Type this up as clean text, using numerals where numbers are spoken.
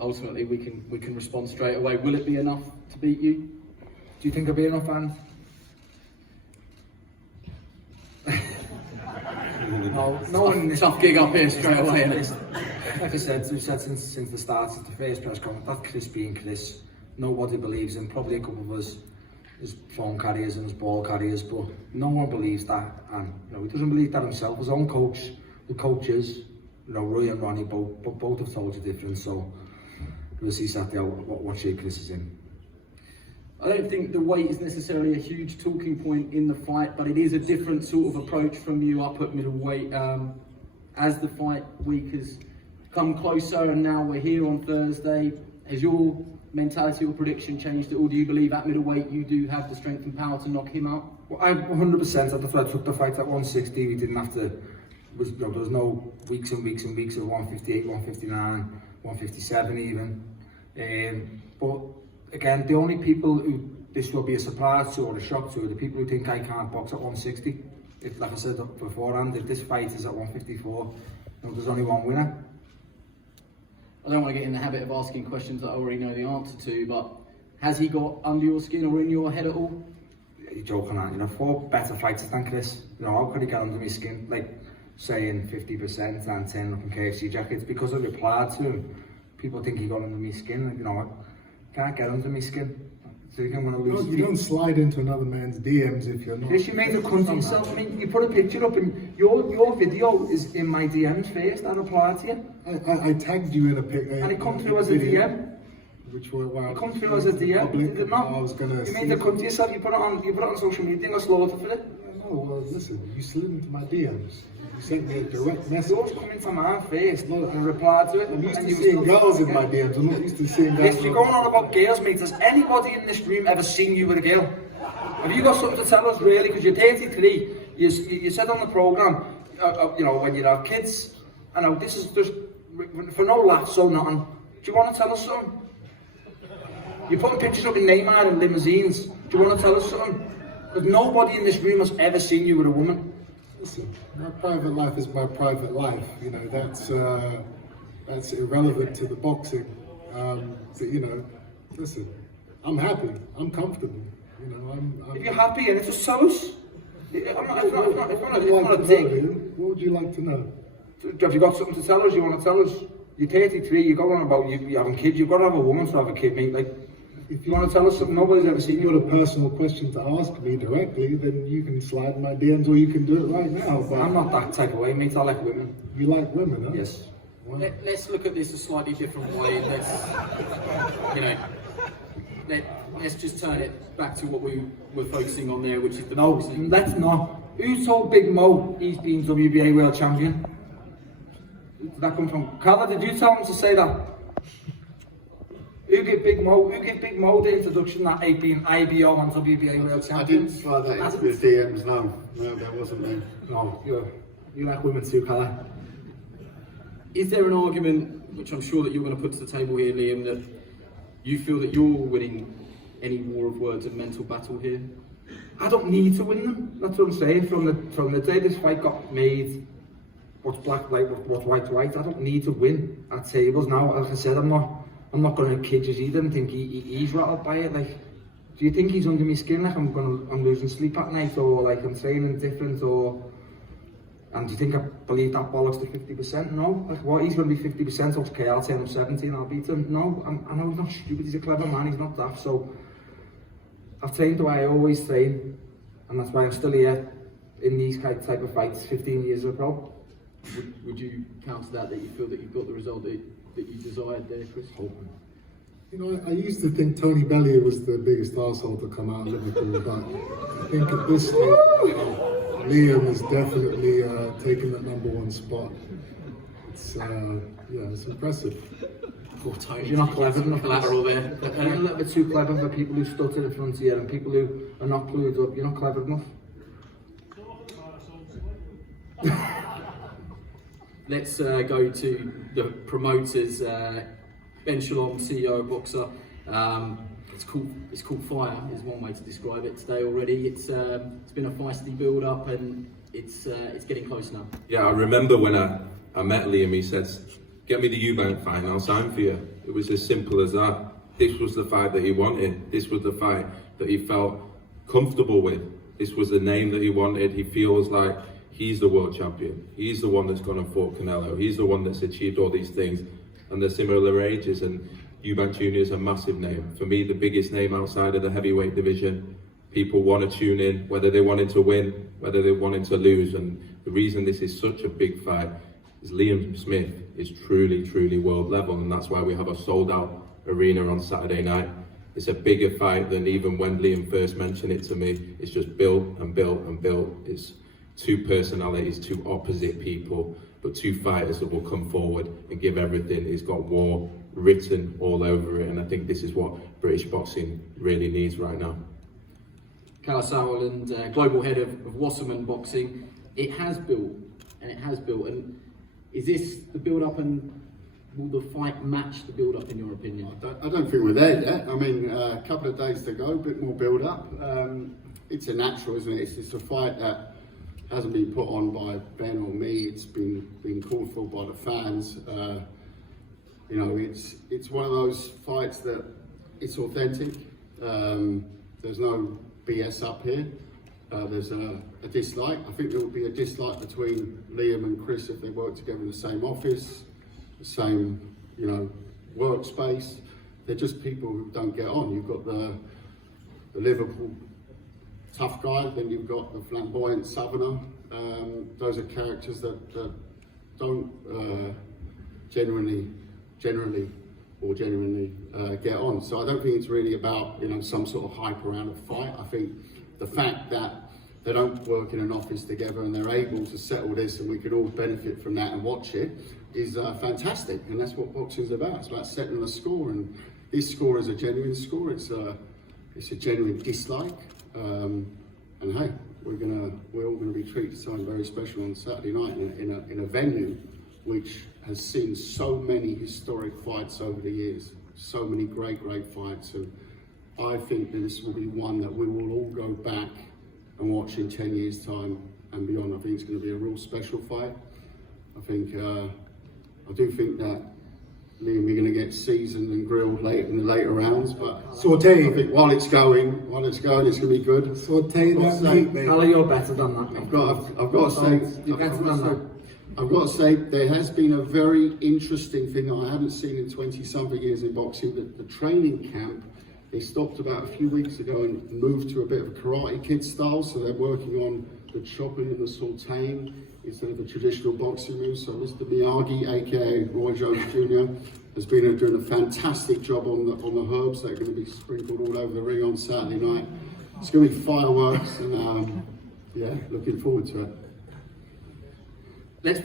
ultimately we can respond straight away. Will it be enough to beat you? Do you think it'll be enough, and? No one. Tough gig up here straight away. Like I said, we've said since the start of the first press conference, that Chris being Chris, nobody believes him. Probably a couple of us as phone carriers and as ball carriers, but no one believes that, and he doesn't believe that himself. His own coach, the coaches, Roy and Ronnie, both have told you different. So we'll see Saturday what shape Chris is in. I don't think the weight is necessarily a huge talking point in the fight, but it is a different sort of approach from you up at middleweight. As the fight week has come closer and now we're here on Thursday, has your mentality or prediction changed at all? Do you believe at middleweight you do have the strength and power to knock him out? Well, I 100%. That's why I took the fight at 160. We didn't have to. There was no weeks and weeks and weeks of 158, 159, 157 even. But again, the only people who this will be a surprise to or a shock to are the people who think I can't box at 160. Like I said beforehand, if this fight is at 154, there's only one winner. I don't want to get in the habit of asking questions that I already know the answer to, but has he got under your skin or in your head at all? You're joking, aren't you? 4 better fighters than Chris. How could he get under my skin? Like saying 50% and 10 looking KFC jackets because I replied to him. People think he got under my skin. I can't get under my skin. So you don't slide into another man's DMs if you're not. Yes, you made a cunt of yourself. I mean, you put a picture up and your video is in my DMs first. I replied to you. I tagged you in a picture. And it come through as a DM. Which were it come through as a DM. Did it not? You made a cunt of yourself. You put it on social media and I slaughtered for it. No, well, listen. You slid into my DMs. You sent me a direct message. Yours coming from mine first, and I replied to it. I'm used to seeing girls in my DMs. I'm not used to seeing guys. Yes, you're going on about girls, mate. Has anybody in this room ever seen you with a girl? Have you got something to tell us, really? Because you're 33. You said on the programme, when you have kids, I know this is just for no laughs or nothing. Do you want to tell us something? You're putting pictures up in Neymar and limousines. Do you want to tell us something? Because nobody in this room has ever seen you with a woman. Listen, my private life is my private life. That's irrelevant to the boxing. Listen, I'm happy. I'm comfortable. If you're happy, and just tell us. It's not a dig. What would you like to know? Have you got something to tell us? You want to tell us? You're 33. You're going on about you having kids. You've got to have a woman to have a kid, mate. If you want to tell us something nobody's ever seen, you've got a personal question to ask me directly, then you can slide in my DMs or you can do it right now. But I'm not that type of way, mate. I like women. You like women, huh? Yes. Let's look at this a slightly different way. Let's just turn it back to what we were focusing on there, which is the boxing. No, let's not. Who told Big Mo he's been WBA world champion? Did that come from Carla? Did you tell him to say that? Who gave Big Mo the introduction that he'd been IBO and WBA world champion? I didn't slide that into his DMs, no, that wasn't me. No, you like women too, Carla. Is there an argument, which I'm sure that you're going to put to the table here, Liam, that you feel that you're winning any war of words and mental battle here? I don't need to win them. That's what I'm saying. From the day this fight got made, what's black, what's white. I don't need to win at tables now. Like I said, I'm not going to kid you either and think he's rattled by it. Do you think he's under my skin? I'm losing sleep at night, or I'm training different, or? And do you think I believe that bollocks to 50%? No. What, he's going to be 50%? Okay, I'll turn him 70 and I'll beat him. No, I know he's not stupid. He's a clever man. He's not daft. So I've trained the way I always train, and that's why I'm still here in these type of fights 15 years ago. Would you counter that you feel that you've got the result that you desired there, Chris? I used to think Tony Bellier was the biggest arsehole to come out of Liverpool, but I think at this stage, Liam has definitely taken that #1 spot. It's impressive. Poor Tony. You're not clever enough. Collateral there. You're a little bit too clever for people who stutter in front of you and people who are not clued up. You're not clever enough. Let's go to the promoters. Ben Shalom, CEO of Boxer. It's called fire, is one way to describe it today already. It's been a feisty build up and it's getting close now. Yeah, I remember when I met Liam, he said, get me the EUBANK fight and I'll sign for you. It was as simple as that. This was the fight that he wanted. This was the fight that he felt comfortable with. This was the name that he wanted. He feels like he's the world champion. He's the one that's gone and fought Canelo. He's the one that's achieved all these things. And they're similar ages, and EUBANK Jr. is a massive name. For me, the biggest name outside of the heavyweight division. People want to tune in, whether they wanted to win, whether they wanted to lose. And the reason this is such a big fight is Liam Smith is truly, truly world level. And that's why we have a sold out arena on Saturday night. It's a bigger fight than even when Liam first mentioned it to me. It's just built and built and built. It's two personalities, two opposite people, but two fighters that will come forward and give everything. It's got war written all over it, and I think this is what British boxing really needs right now. Callum Sowell, global head of Wasserman Boxing. It has built, and is this the build-up, and will the fight match the build-up in your opinion? I don't think we're there yet. I mean, a couple of days to go, a bit more build-up. It's a natural, isn't it? It's a fight that hasn't been put on by Ben or me. It's been called for by the fans. You know, it's one of those fights that it's authentic. There's no BS up here. There's a dislike. I think there will be a dislike between Liam and Chris if they work together in the same office, the same, you know, workspace. They're just people who don't get on. You've got the Liverpool tough guy, then you've got the flamboyant southerner. Those are characters that don't genuinely get on. So I don't think it's really about, you know, some sort of hype around a fight. I think the fact that they don't work in an office together and they're able to settle this and we could all benefit from that and watch it is fantastic. And that's what boxing's about. It's about setting a score, and this score is a genuine score. It's a genuine dislike. And hey, we're all gonna be treated to something very special on Saturday night in a venue which has seen so many historic fights over the years, so many great fights, and I think that this will be one that we will all go back and watch in 10 years time and beyond. I think it's going to be a real special fight. I do think that Liam, you're going to get seasoned and grilled late in the later rounds, but Sauteed. I think while it's going, it's going to be good. Sauteed that meat, mate. Callum, you're better than that, mate. I've got to say, there has been a very interesting thing that I haven't seen in 20-something years in boxing. That the training camp, they stopped about a few weeks ago and moved to a bit of a Karate Kid style. So they're working on the chopping and the sauteing instead of the traditional boxing moves. So Mr. Miyagi, aka Roy Jones Jr., has been doing a fantastic job on the herbs that are going to be sprinkled all over the ring on Saturday night. It's going to be fireworks, and yeah, looking forward to it. Let's